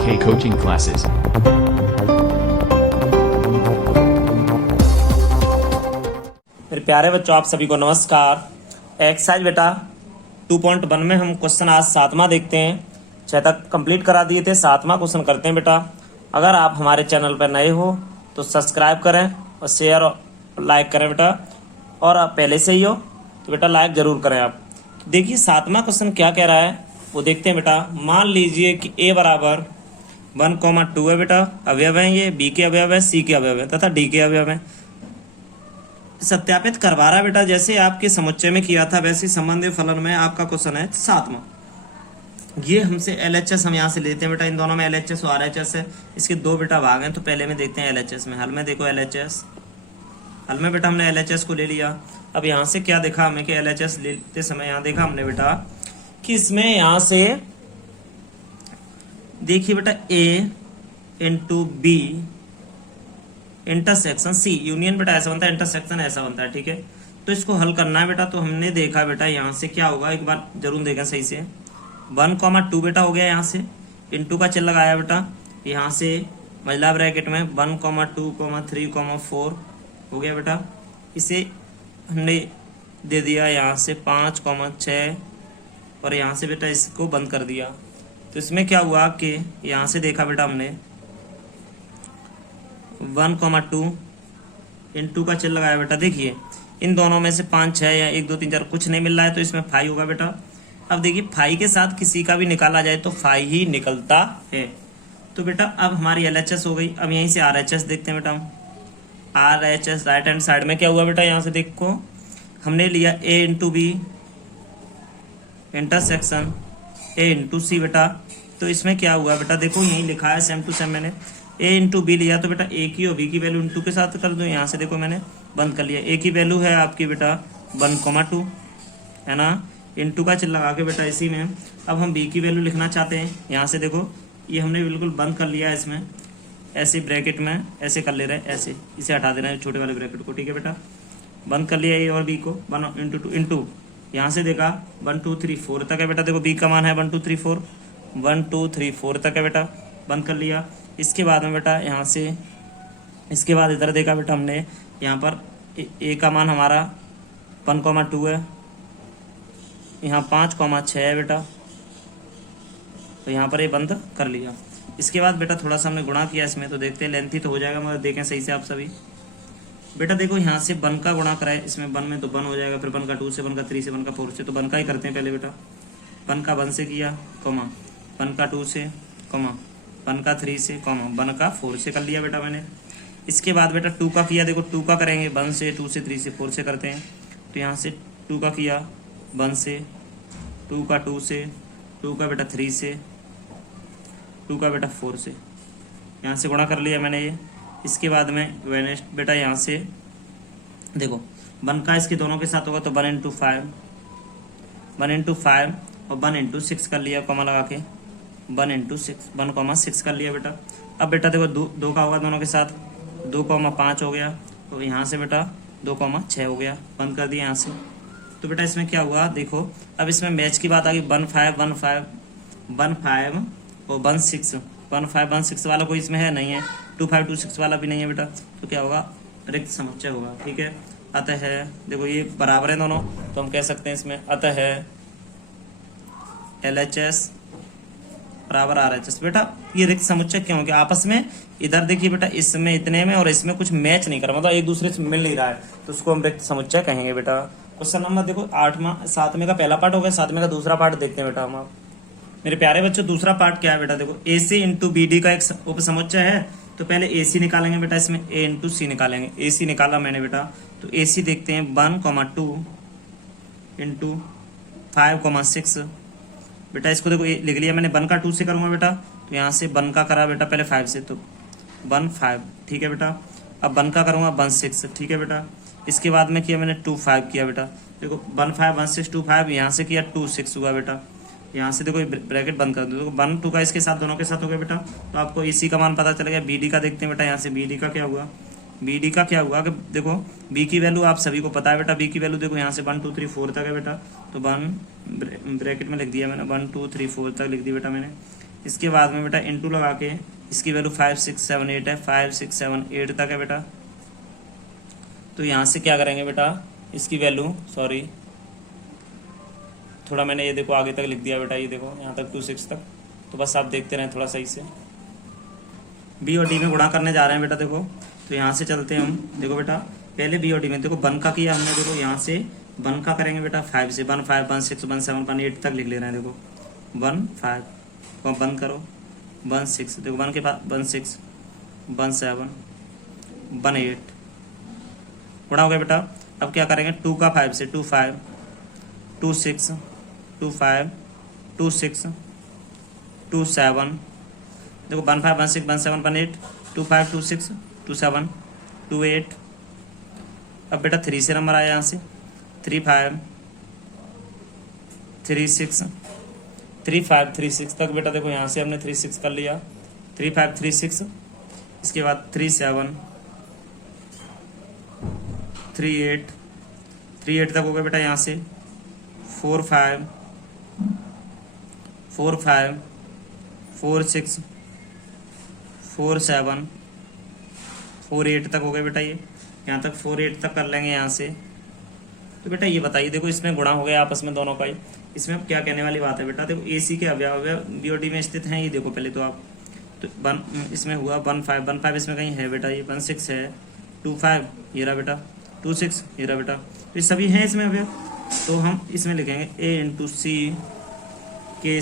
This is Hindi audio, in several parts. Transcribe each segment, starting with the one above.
K coaching classes. मेरे प्यारे बच्चों, आप सभी को नमस्कार। एक्सरसाइज बेटा 2.1 में हम क्वेश्चन आज 7वां देखते हैं। 6 तक कंप्लीट करा दिए थे, 7वां क्वेश्चन करते हैं बेटा। अगर आप हमारे चैनल पर नए हो तो सब्सक्राइब करें और शेयर और लाइक करें बेटा, और आप पहले से ही हो तो बेटा लाइक जरूर करें आप। देखिए 7वां क्वेश्चन क्या कह रहा है वो देखते हैं बेटा। मान लीजिए कि a बराबर 1,2 है बेटा, अवयव है ये, b के अवयव है, c के अवयव है तथा d के अवयव है। सत्यापित करवा रहा है बेटा, जैसे आपके समुच्चय में किया था वैसे संबंधित फलन में आपका क्वेश्चन है 7वां। ये हमसे LHS हम यहाँ से लेते हैं बेटा, इन दोनों में LHS और RHS है, इसके दो बेटा भाग हैं। तो पहले में देखते हैं LHS में। हल में देखो LHS, हल में बेटा हमने LHS को ले लिया। अब यहाँ से क्या देखा हमें कि LHS लेते समय यहाँ देखा हमने बेटा कि इसमें यहाँ से देखिए बेटा A into B intersection C union बेटा ऐसा बनता है, इंटरसेक्शन ऐसा बनता है, ठीक है। तो इसको हल करना है बेटा। तो हमने देखा बेटा यहाँ से क्या होगा, एक बार जरूर देखें सही से। 1,2 बेटा हो गया, यहाँ से इंटू का चिन्ह लगाया बेटा, यहाँ से महिला ब्रैकेट में 1,2, 3, 4 हो गया बेटा। इसे हमने दे दिया यहाँ से 5, 6 और यहाँ से बेटा इसको बंद कर दिया। तो इसमें क्या हुआ कि यहाँ से देखा बेटा हमने 1,2 इंटू का चिन्ह लगाया बेटा। देखिए इन दोनों में से 5, 6 या 1, 2, 3, 4 कुछ नहीं मिल रहा है, तो इसमें 5 होगा बेटा। अब देखिए 5 के साथ किसी का भी निकाला जाए तो 5 ही निकलता है। तो बेटा अब हमारी LHS हो गई। अब यहीं से RHS देखते हैं बेटा हम। RHS राइट हैंड साइड में क्या हुआ बेटा, यहाँ से देखो हमने लिया A into B intersection A into C बेटा। तो इसमें क्या हुआ बेटा, देखो यहीं लिखा है सेम टू सेम, मैंने A इंटू बी लिया तो बेटा A की और B की वैल्यू इंटू के साथ कर दो। यहाँ से देखो मैंने बंद कर लिया। A की वैल्यू है आपकी बेटा 1,2 है ना, इंटू का चिन्ह लगा के बेटा इसी में। अब हम B की वैल्यू लिखना चाहते हैं, यहाँ से देखो ये हमने बिल्कुल बंद कर लिया है, इसमें ऐसे ब्रैकेट में ऐसे कर ले रहे हैं, ऐसे इसे हटा दे रहे हैं छोटे वाले ब्रैकेट को, ठीक है बेटा। बंद कर लिया A और B को, 1 इंटू 2 इंटू यहाँ से देखा 1, 2, 3, 4 तक है बेटा। देखो B का मान है 1, 2, 3, 4, 1, 2, 3, 4 तक है बेटा, बंद कर लिया। इसके बाद में बेटा यहाँ से इसके बाद इधर देखा बेटा हमने, यहाँ पर A का मान हमारा 1,2 है, यहाँ 5, 6 है बेटा। तो यहाँ पर ये बंद कर लिया। इसके बाद बेटा थोड़ा सा हमने गुणा किया इसमें, तो देखते हैं लेंथी तो हो जाएगा, मगर देखें सही से आप सभी बेटा। देखो यहाँ से 1 का गुणा कराए इसमें 1 में तो 1 हो जाएगा, फिर 1 का 2 से, 1 का 3 से, 1 का 4 से। तो 1 का ही करते हैं पहले बेटा। 1 का 1 से किया, 1 का 2 से, 1 का 3 से, 1 का 4 से कर लिया बेटा मैंने। इसके बाद बेटा 2 का किया, देखो 2 का करेंगे 1 से, 2 से, 3 से, 4 से करते हैं। तो यहाँ से 2 का किया 1 से, 2 का 2 से, 2 का बेटा 3 से, 2 का बेटा 4 से, यहाँ से गुणा कर लिया मैंने ये। इसके बाद में वेनेस्ट बेटा यहाँ से देखो 1 का इसके दोनों के साथ होगा तो 1 इंटू 5, 1 इंटू 5 और 1 इंटू 6 कर लिया, कॉमा लगा के 1 इंटू 6, 1,6 कर लिया बेटा। अब बेटा देखो 2 का होगा दोनों के साथ, 2,5 हो गया। तो यहाँ से बेटा 2,6 हो गया, बंद कर दिया यहाँ से। तो बेटा इसमें क्या हुआ देखो, अब इसमें मैच की बात आ गई। 1, 5, 1, 5, 1, 5 और 1, 6, 1, 5, 1, 6 वाला कोई इसमें है नहीं है, 2, 5, 2, 6 वाला भी नहीं है बेटा। तो क्या होगा, रिक्त समुच्चय होगा, ठीक है। अतः है देखो ये बराबर है दोनों, तो हम कह सकते हैं इसमें अतः है LHS बराबर RHS। बेटा ये रिक्त समुच्चय क्यों, कि आपस में इधर देखिए बेटा इसमें इतने में और इसमें कुछ मैच नहीं कर, मतलब एक दूसरे से मिल नहीं रहा है, तो उसको हम रिक्त समुच्चय कहेंगे बेटा। क्वेश्चन नंबर देखो 7वें का पहला पार्ट हो गया, 7वें का दूसरा पार्ट देखते हैं बेटा हम। मेरे प्यारे बच्चों दूसरा पार्ट क्या है बेटा, देखो AC इंटू BD का एक उपसमुच्चय है। तो पहले AC निकालेंगे बेटा, इसमें A इंटू C निकालेंगे। AC निकाला मैंने बेटा, तो AC देखते हैं 1,2 इंटू 5,6 बेटा। इसको देखो लिख लिया मैंने, 1 का 2 से करूँगा बेटा, तो यहाँ से 1 का करा बेटा पहले 5 से, तो 1, 5 ठीक है बेटा। अब 1 का करूँगा 1, 6 ठीक है बेटा। इसके बाद में किया मैंने 2, 5 किया बेटा। देखो 1, 5, 1, 6, 2, 5, यहाँ से किया 2, 6 हुआ बेटा। यहाँ से देखो ब्रैकेट बंद कर दो, देखो 1, 2 का इसके साथ दोनों के साथ हो गया बेटा। तो आपको AC का मान पता चलेगा। BD का देखते हैं बेटा, यहाँ से BD का क्या हुआ, BD का क्या हुआ कि देखो B की वैल्यू आप सभी को पता है बेटा। B की वैल्यू देखो यहाँ से 1, 2, 3, 4 तक है बेटा। तो 1 ब्रैकेट में लिख दिया मैंने, 1, 2, 3, 4 तक लिख दिया बेटा मैंने। इसके बाद में बेटा इंटू लगा के इसकी वैल्यू 5 6 7 8 है, 5 6 7 8 तक है बेटा। तो यहाँ से क्या करेंगे बेटा, इसकी वैल्यू, सॉरी थोड़ा मैंने ये देखो आगे तक लिख दिया बेटा, ये देखो यहाँ तक 2 6 तक, तो बस आप देखते रहें थोड़ा सही से। बी और डी में गुणा करने जा रहे हैं बेटा, देखो तो यहाँ से चलते हैं हम। देखो बेटा पहले बी और डी में देखो 1 का किया हमने, देखो यहाँ से 1 का करेंगे बेटा 5 से, 1 5 1 6 1 7 1 8 तक लिख ले रहे हैं। देखो 1 5 को बंद करो, 1 6, देखो 1 के बाद 1 6 1 7 1 8 गुणा हो गया बेटा। अब क्या करेंगे 2 का 5 से, 2 5 2 6 2 5 2 6 2 7, देखो 1 5 1 6 1 7 1 8 2 5 2 6 2 7 2 8। अब बेटा 3 से नंबर आया यहाँ से, 3 5 3 6 3 5 3 6 तक बेटा, देखो यहाँ से हमने 3 6 कर लिया, 3 5 3 6, इसके बाद 3 7 3 8 3 8 तक हो गया बेटा। यहाँ से 4 5 4 5 4 6 4 7 4 8 तक हो गए बेटा। ये यहाँ तक 4 8 तक कर लेंगे यहाँ से। तो बेटा ये बताइए, देखो इसमें गुणा हो गया आपस में दोनों का ही। इसमें अब क्या कहने वाली बात है बेटा, देखो ए सी के अवयव बी और डी में स्थित हैं, ये देखो पहले तो आप, तो 1 इसमें हुआ 1 5 1 5 इसमें कहीं है बेटा, ये 1 6 है, 2 5 ये रहा बेटा, 2 6 ये रहा बेटा, तो ये सभी हैं इसमें अवयव। तो हम इसमें लिखेंगे ए इंटू सी के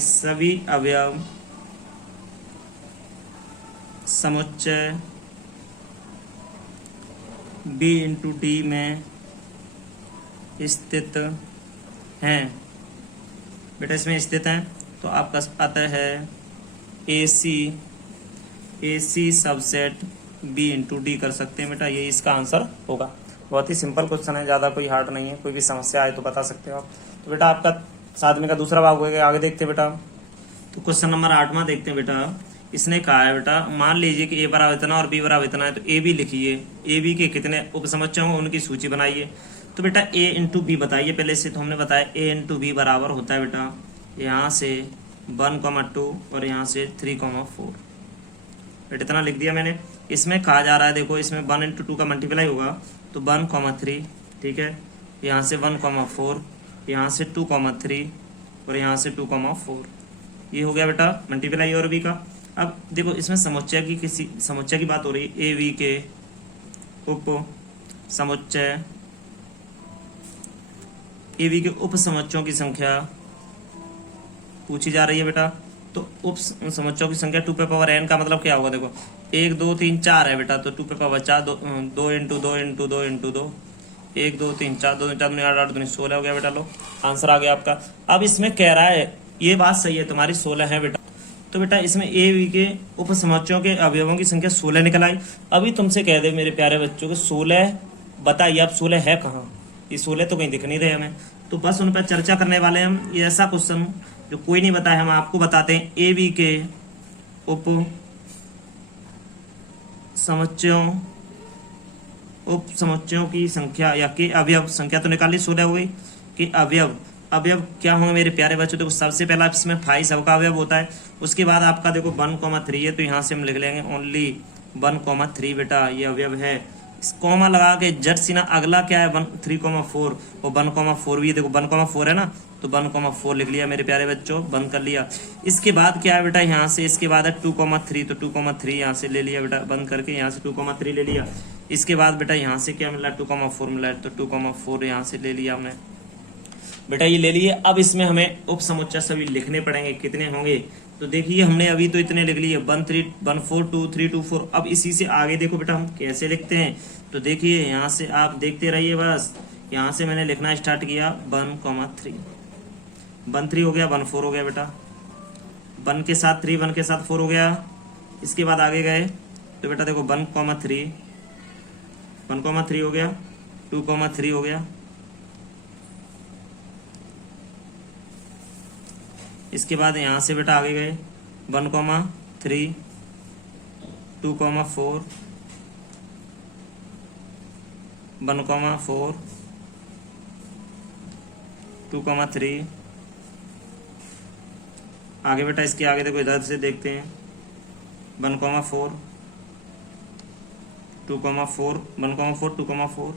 सभी अवयव समुच्चय बी इंटू डी में स्थित हैं बेटा। इसमें स्थित हैं तो आपका आता है ए सी सबसेट बी इंटू डी कर सकते हैं बेटा, ये इसका आंसर होगा। बहुत ही सिंपल क्वेश्चन है, ज़्यादा कोई हार्ड नहीं है, कोई भी समस्या आए तो बता सकते हो आप। तो बेटा आपका 7वें का दूसरा भाग हो गया, आगे देखते हैं बेटा। तो क्वेश्चन नंबर 8वां देखते हैं बेटा। इसने कहा है बेटा, मान लीजिए कि ए बराबर इतना और बी बराबर इतना है, तो ए बी लिखिए, ए बी के कितने उपसमुच्चय हों उनकी सूची बनाइए। तो बेटा ए इंटू बी बताइए पहले से, तो हमने बताया ए इंटू बी बराबर होता है बेटा यहाँ से 1,2 और यहाँ से 3,4 बेटा, इतना लिख दिया मैंने। इसमें कहा जा रहा है, देखो इसमें 1 इंटू 2 का मल्टीप्लाई होगा तो 1,3, ठीक है, यहाँ से 1,4, यहाँ से 2,3 और यहाँ से 2,4, ये हो गया बेटा मल्टीप्लाई और बी का। अब देखो इसमें समुच्चय की किसी समुच्चय की बात हो रही है, ए बी के उप समुच्चय, ए बी के उप समुच्चयों की संख्या पूछी जा रही है बेटा। तो उप समुच्चयों की संख्या 2 पे पावर n का मतलब क्या होगा, देखो 1 2 3 4 है बेटा, तो 2 पे पावर 4, 2 इंटू 2 इंटू 2 इंटू 2, 1 2 3 4, 2 4 8 8 2 16 हो गया बेटा। लो आंसर आ गया आपका। अब इसमें कह रहा है, ये बात सही है तुम्हारी, 16 है बेटा। तो बेटा इसमें ए बी के उप समुच्चयों के अवयवों की संख्या 16 निकल आई। अभी तुमसे कह दे मेरे प्यारे बच्चों के 16 बताइए, अब 16 है कहाँ, ये 16 तो कहीं दिख नहीं रहे हमें, तो बस उन पर चर्चा करने वाले हम। ये ऐसा क्वेश्चन जो कोई नहीं बताया, हम आपको बताते हैं। ए बी के उप समुच्चयों की संख्या या के अवयव, संख्या तो निकाली 16 हो गई, कि अवयव क्या होंगे मेरे प्यारे बच्चों। देखो सबसे पहला इसमें 5 सबका अवयव होता है, उसके बाद आपका देखो 1,3 है, तो यहाँ से हम लिख लेंगे ओनली 1,3 बेटा, ये अवयव है। इस कॉमा लगा के जट सीना अगला क्या है 3,4 और 1,4 भी, देखो 1,4 है ना, तो 1,4 लिख लिया मेरे प्यारे बच्चों, बंद कर लिया। इसके बाद क्या है बेटा, यहाँ से इसके बाद है 2,3, तो 2,3 यहाँ से ले लिया बेटा, बंद करके यहाँ से 2,3 ले लिया। इसके बाद बेटा यहाँ से क्या मिला, 2,4 मिला, तो 2,4 यहाँ से ले लिया हमने बेटा, ये ले लिए। अब इसमें हमें उप समुच्चय सभी लिखने पड़ेंगे, कितने होंगे। तो देखिए हमने अभी तो इतने लिख लिए, 1 3 1 4 2 3 2 4। अब इसी से आगे देखो बेटा हम कैसे लिखते हैं, तो देखिए यहाँ से आप देखते रहिए बस। यहाँ से मैंने लिखना स्टार्ट किया 1,3, 1 3 हो गया, 1 4 हो गया बेटा, 1 के साथ 3, 1 के साथ 4 हो गया। इसके बाद आगे गए तो बेटा देखो 1,3 हो गया, 2,3 हो गया। इसके बाद यहाँ से बेटा आगे गए 1,3 2,4 1,4 2,3 आगे बेटा इसके आगे देखो, इधर से देखते हैं 1,4 2,4 1,4 2,4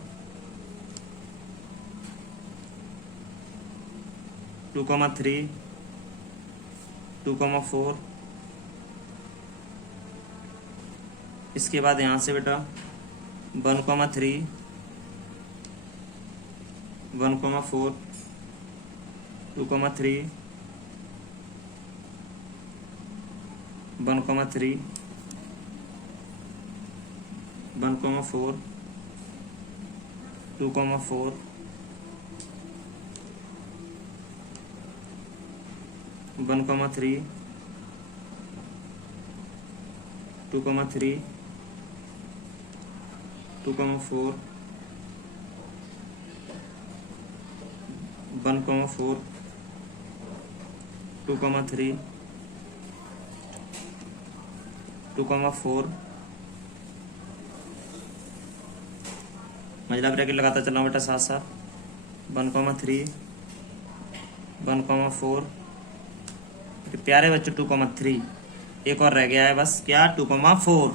2,3 2,4। इसके बाद यहाँ से बेटा 1,3 1,4 2,3 1,3 1,4 2,4 1,3 2,3 2,4 1,4 2,3 2,4। मझला ब्रैकेट लगाता चल रहा हूँ बेटा साथ साथ। 1,3 1,4। प्यारे बच्चों 2,3। एक और रह गया है बस, क्या 2,4।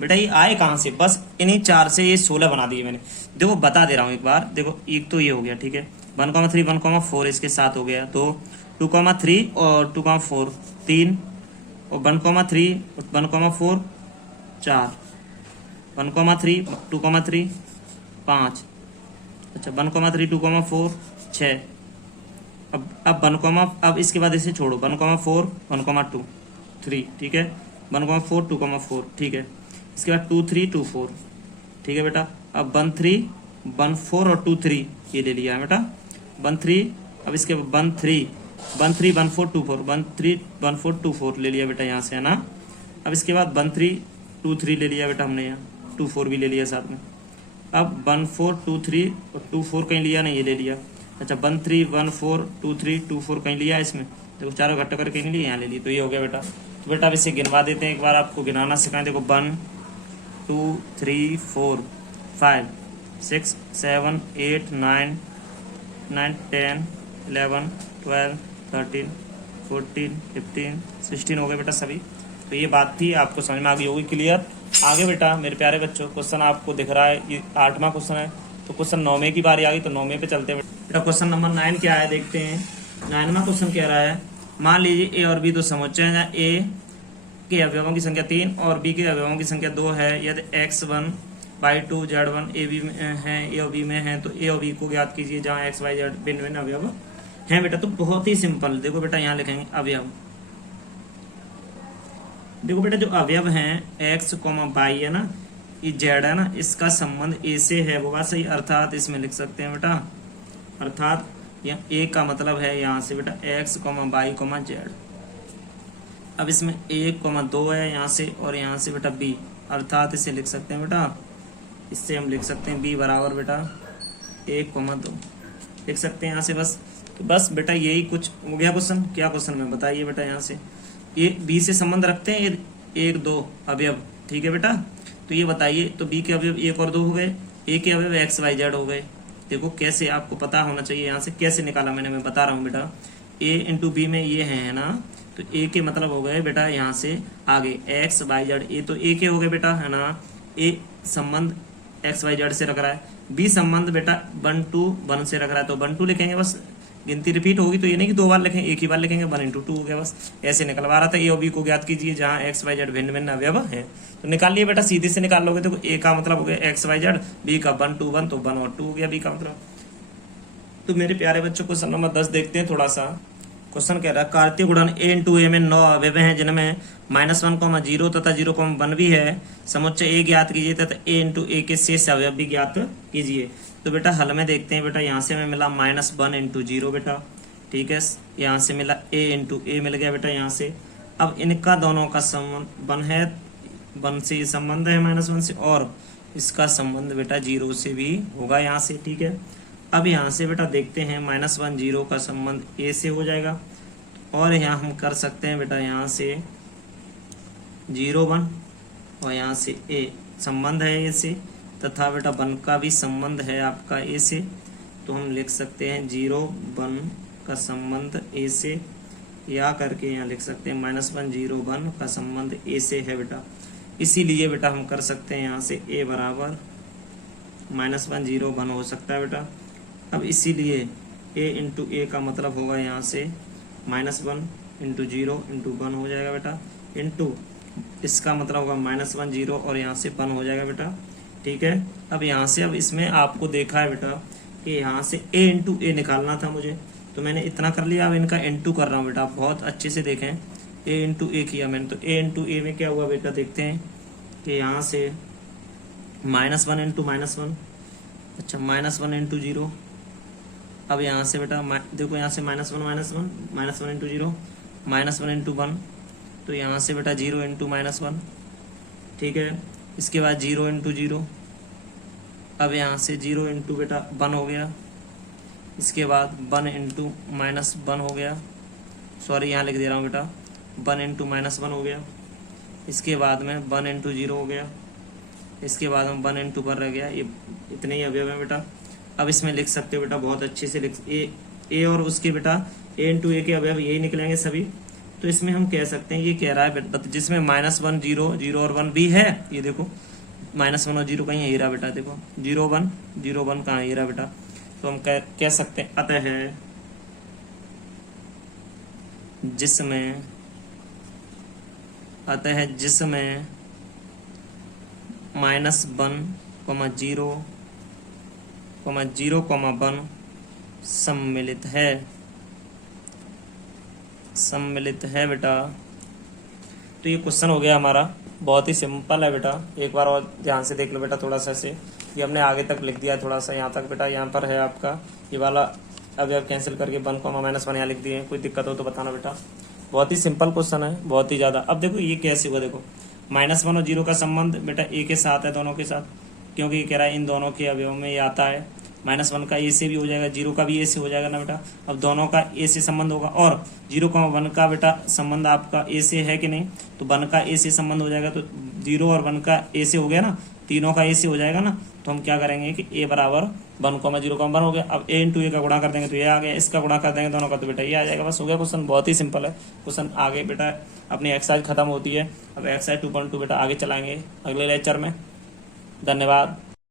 बेटा ये आए कहाँ से, बस इन्हीं 4 से ये 16 बना दिए मैंने। देखो बता दे रहा हूँ एक बार, देखो एक तो ये हो गया, ठीक है 1,3 1,4 इसके साथ हो गया, तो 2,3 और 2,4 3 और 1,3 1,4 4 1,3 2,3 5। अच्छा 1,3 2,4 6। अब 1, इसके बाद इसे छोड़ो 1,4 1,2 3, ठीक है 1,4 2,4, ठीक है। इसके बाद 2 3 2 4, ठीक है बेटा। अब 1 3 1 4 और 2 3 ये ले लिया है बेटा 1 3। अब इसके 1 3 1 3 1 4 2 4 1 3 1 4 2 4 ले लिया बेटा यहाँ से, है ना। अब इसके बाद 1 3 2 3 ले लिया बेटा हमने, यहाँ 2 4 भी ले लिया साथ में। अब 1 4 2 3 और 2 4 कहीं लिया नहीं, ये ले लिया। अच्छा 1 3 1 4 2 3 2 4 कहीं लिया इसमें, देखो चारों इकट्ठा करके नहीं लिए, यहाँ ले लिए, तो ये हो गया बेटा। तो बेटा अब इसे गिनवा देते हैं, एक बार आपको गिनाना सिखाएं। देखो 1 2 3 4 5 6 7 8 9 10 11 12 13 14 15 16 हो गए बेटा सभी। तो ये बात थी, आपको समझ में आ गई होगी, क्लियर। आगे बेटा मेरे प्यारे बच्चों, क्वेश्चन आपको दिख रहा है, ये 8वां क्वेश्चन है, तो क्वेश्चन 9वें की बारी आ गई, तो 9वें पे चलते हैं बेटा। क्वेश्चन नंबर 9 क्या है देखते हैं। 9वां क्वेश्चन कह रहा है, मान लीजिए ए और बी दो समुच्चय हैं, जहाँ ए के अवयवों की संख्या 3 और बी के अवयवों की संख्या 2 है। यदि x1 y2 z1 A B में है, ए और बी में है, तो ए और बी को ज्ञात कीजिए जहाँ x y z भिन्न भिन्न अवयव हैं बेटा। तो बहुत ही सिंपल, देखो बेटा यहाँ लिखेंगे अवयव। देखो बेटा जो अवयव हैं x, y है ना, ये z है ना, इसका संबंध a से है, वो बात सही। अर्थात इसमें लिख सकते हैं बेटा, अर्थात यहाँ a का मतलब है यहाँ से बेटा x, y, z। अब इसमें 1,2 है यहाँ से, और यहाँ से बेटा b, अर्थात इसे लिख सकते हैं बेटा, इससे हम लिख सकते हैं b बराबर बेटा 1,2 लिख सकते हैं यहाँ से बस। तो बस बेटा यही कुछ हो गया क्वेश्चन। क्या क्वेश्चन में बताइए बेटा, यहाँ से ये बी से संबंध रखते हैं 1 2 अवयव, ठीक है बेटा। तो ये बताइए, तो बी के अवयव 1 और 2 हो गए, ए के अवयव x y z हो गए। देखो कैसे आपको पता होना चाहिए, यहाँ से कैसे निकाला मैंने, मैं बता रहा हूँ बेटा। a इंटू बी में ये है ना, तो ए के मतलब हो गए बेटा यहाँ से आगे x y z, ए तो ए के हो गए बेटा, है ना। ए संबंध x y z से रख रहा है, बी संबंध बेटा 1 2 1 से रख रहा है, तो 1 2 लिखेंगे बस। गिनती रिपीट होगी तो ये नहीं कि 2 बार लिखें, एक ही बार लिखेंगे, 1 इंटू 2 हो गया बस। ऐसे निकलवा रहा था। ए और बी को ज्ञात कीजिए जहाँ x y z भिन्न भिन्न अवयव है, तो निकाल लिए बेटा, सीधे से निकाल लोगे। तो ए का मतलब हो गया x y z, बी का 1 2 1, तो 1 और 2 हो गया बी का मतलब। तो मेरे प्यारे बच्चों क्वेश्चन नंबर 10 देखते हैं थोड़ा सा। क्वेश्चन कह रहा है कार्तीय गुणन a इंटू ए में 9 अवयव हैं, जिनमें -1, 0 तथा 0,1 भी है। समुच्चय a ज्ञात कीजिए तथा a इंटू ए के शेष अवयव भी ज्ञात कीजिए। तो बेटा हल में देखते हैं बेटा, यहाँ से हमें मिला -1 इंटू 0 बेटा, ठीक है। यहाँ से मिला a इंटू ए मिल गया बेटा यहाँ से। अब इनका दोनों का संबंध 1 है, 1 से संबंध है -1 से, और इसका संबंध बेटा 0 से भी होगा यहाँ से, ठीक है। अब यहाँ से बेटा देखते हैं -1 0 का संबंध a से हो जाएगा, और यहाँ हम कर सकते हैं बेटा यहाँ से 0 1, और यहाँ से a संबंध है a से, तथा बेटा 1 का भी संबंध है आपका a से। तो हम लिख सकते हैं 0 1 का संबंध a से, या करके यहाँ लिख सकते हैं -1 0 1 का संबंध ए से है बेटा। इसीलिए बेटा हम कर सकते हैं यहाँ से a बराबर -1 0 1 हो सकता है बेटा। अब इसीलिए a इंटू ए का मतलब होगा यहाँ से -1 इंटू 0 इंटू 1 हो जाएगा बेटा, इंटू इसका मतलब होगा -1 0 और यहाँ से 1 हो जाएगा बेटा। ठीक है, अब यहाँ से अब इसमें आपको देखा है बेटा कि यहाँ से a इंटू ए निकालना था मुझे, तो मैंने इतना कर लिया। अब इनका इंटू कर रहा हूँ बेटा, आप बहुत अच्छे से देखें। a इंटू ए किया मैंने, तो a इंटू ए में क्या हुआ बेटा, देखते हैं कि यहाँ से -1 इंटू -1, अच्छा -1 इंटू 0। अब यहाँ से बेटा देखो यहाँ से -1 -1 इंटू 0 -1 इंटू 1, तो यहाँ से बेटा 0 इंटू -1। ठीक है, इसके बाद 0 इंटू 0। अब यहाँ से 0 इंटू बेटा 1 हो गया, इसके बाद 1 इंटू -1 हो गया, सॉरी यहाँ लिख दे रहा हूँ बेटा 1 इंटू -1 हो गया। इसके बाद में 1 इंटू 0 हो गया, इसके बाद में 1 इंटू 1 रह गया। ये इतने ही अवयव हैं बेटा। अब इसमें लिख सकते हो बेटा, बहुत अच्छे से लिख ए और उसके बेटा a इंटू ए के अवयव यही निकलेंगे सभी। तो इसमें हम कह सकते हैं, ये कह रहा है बेटा जिसमें -1 0 0 और 1 भी है, ये देखो -1 और 0 कहीं है रहा बेटा, देखो 0 1 0 1 कहाँ है रहा बेटा। तो हम कह सकते हैं जिसमें -1 -1 0 0 1 सम्मिलित है बेटा। तो ये क्वेश्चन हो गया हमारा, बहुत ही सिंपल है बेटा। एक बार और ध्यान से देख लो बेटा थोड़ा सा से, ये हमने आगे तक लिख दिया थोड़ा सा यहाँ तक बेटा। यहाँ पर है आपका ये वाला अवयव कैंसिल करके 1 -1 यहाँ लिख दिए। कोई दिक्कत हो तो बताना बेटा, बहुत ही सिंपल क्वेश्चन है, बहुत ही ज़्यादा। अब देखो ये कैसे हुआ, देखो -1 और 0 का संबंध बेटा ए के साथ है, दोनों के साथ, क्योंकि ये कह रहा है इन दोनों के अवयव में ये आता है। -1 का ए से भी हो जाएगा, 0 का भी ए से हो जाएगा ना बेटा। अब दोनों का ए से संबंध होगा, और 0 1 का बेटा संबंध आपका ए से है कि नहीं, तो 1 का ए से संबंध हो जाएगा। तो 0 और 1 का ए से हो गया ना, तीनों का ए से हो जाएगा ना। तो हम क्या करेंगे कि a बराबर 1 0 1 हो गया। अब a इंटू ए का गुणा कर देंगे तो ये आ गया, इसका गुणा कर देंगे दोनों का तो बेटा ये आ जाएगा। बस हो गया क्वेश्चन, बहुत ही सिंपल है क्वेश्चन। आगे बेटा अपनी एक्सरसाइज खत्म होती है, अब एक्सरसाइज 2.2 बेटा आगे चलाएंगे अगले लेक्चर में। धन्यवाद।